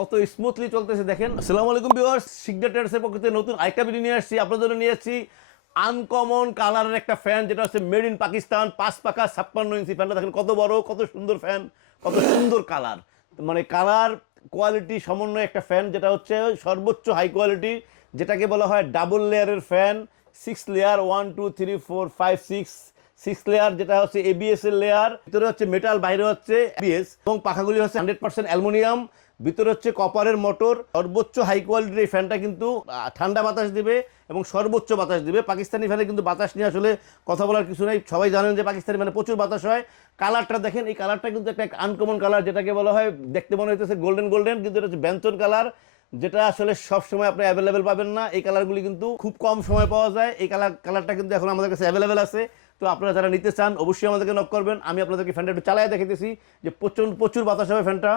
কত স্মুথলি চলতেছে দেখেন। আসসালামু আলাইকুম ভিউয়ার্স, শিকদার ট্রেডার্সের পক্ষ থেকে নতুন আরেকটা ভিডিও নিয়ে আসছি। আপনাদের জন্য নিয়ে আসছি আনকমন কালারের একটা ফ্যান, যেটা হচ্ছে মেড ইন পাকিস্তান 5 পাকা 56 ইঞ্চি ফ্যানটা। দেখেন কত বড়, কত সুন্দর ফ্যান, কত সুন্দর কালার, মানে কালার কোয়ালিটি সমন্বয় একটা ফ্যান, যেটা হচ্ছে সর্বোচ্চ হাই কোয়ালিটি, যেটাকে বলা হয় ডাবল লেয়ারের ফ্যান। 6 লেয়ার, 1 2 3 4 5 6 লেয়ার, যেটা হচ্ছে এবিএস এর লেয়ার। ভিতরে হচ্ছে মেটাল, বাইরে হচ্ছে এবিএস, এবং পাখাগুলি হচ্ছে 100% অ্যালুমিনিয়াম। ভিতরে হচ্ছে কপারের মোটর। সর্বোচ্চ হাই কোয়ালিটির এই ফ্যানটা কিন্তু ঠান্ডা বাতাস দিবে এবং সর্বোচ্চ বাতাস দিবে। পাকিস্তানি ফ্যানে কিন্তু বাতাস নিয়ে আসলে কথা বলার কিছু নেই, সবাই জানেন যে পাকিস্তানি ফ্যানে প্রচুর বাতাস হয়। কালারটা দেখেন, এই কালারটা কিন্তু একটা আনকমন কালার, যেটাকে বলা হয়, দেখতে মনে হইতেছে গোল্ডেন গোল্ডেন, কিন্তু এটা হচ্ছে ব্যঞ্জন কালার, যেটা আসলে সব সময় আপনি অ্যাভেলেবেল পাবেন না। এই কালারগুলি কিন্তু খুব কম সময় পাওয়া যায়। এই কালারটা কিন্তু এখন আমাদের কাছে অ্যাভেলেবেল আছে। তো আপনারা যারা নিতে চান অবশ্যই আমাদেরকে নক করবেন। আমি আপনাদেরকে ফ্যানটা একটু চালায় দেখাইতেছি যে প্রচুর বাতাস হবে ফ্যানটা।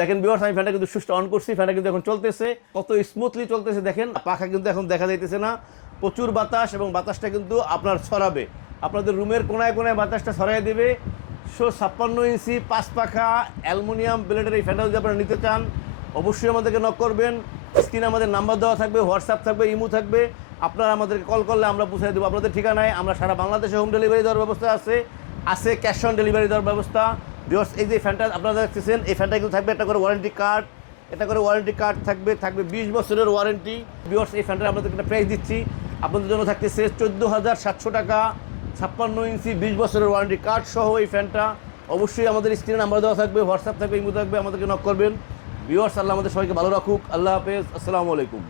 দেখেন ভিউয়ার্স, আমি ফ্যানটা কিন্তু সুইচটা অন করছি, ফ্যানটা কিন্তু এখন চলতেছে, কত স্মুথলি চলতেছে দেখেন। পাখা কিন্তু এখন দেখা যাইতেছে না, প্রচুর বাতাস, এবং বাতাসটা কিন্তু আপনার ছড়াবে, আপনাদের রুমের কোনায় কোনায় বাতাসটা ছড়াই দেবে। 56 ইঞ্চি 5 পাখা অ্যালুমিনিয়াম ব্লেডের এই ফ্যানটা যদি আপনারা নিতে চান অবশ্যই আমাদেরকে নক করবেন। স্ক্রিনে আমাদের নাম্বার দেওয়া থাকবে, হোয়াটসঅ্যাপ থাকবে, ইমো থাকবে। আপনারা আমাদেরকে কল করলে আমরা পৌঁছে দেবো আপনাদের ঠিকানায়। আমরা সারা বাংলাদেশে হোম ডেলিভারি দেওয়ার ব্যবস্থা আছে ক্যাশ অন ডেলিভারি দেওয়ার ব্যবস্থা। ভিউয়ার্স, এই যে ফ্যানটা আপনারা দেখতেছেন, এই ফ্যানটা কিন্তু থাকবে একটা করে ওয়ারেন্টি কার্ড, থাকবে 20 বছরের ওয়ারেন্টি। ভিউয়ার্স, এই ফ্যানটা আপনাদেরকে একটা প্রাইস দিচ্ছি, আপনাদের জন্য থাকতেছে 14,700 টাকা, 56 ইঞ্চি 20 বছরের ওয়ারেন্টি কার্ড সহ এই ফ্যানটা। অবশ্যই আমাদের স্ক্রিনে নাম্বার দেওয়া থাকবে, হোয়াটসঅ্যাপ থাকবে, ইমো থাকবে, আমাদেরকে নক করবেন। ভিউয়ার্স, আল্লাহ আমাদের সবাইকে ভালো রাখুক। আল্লাহ হাফেজ, আসসালামু আলাইকুম।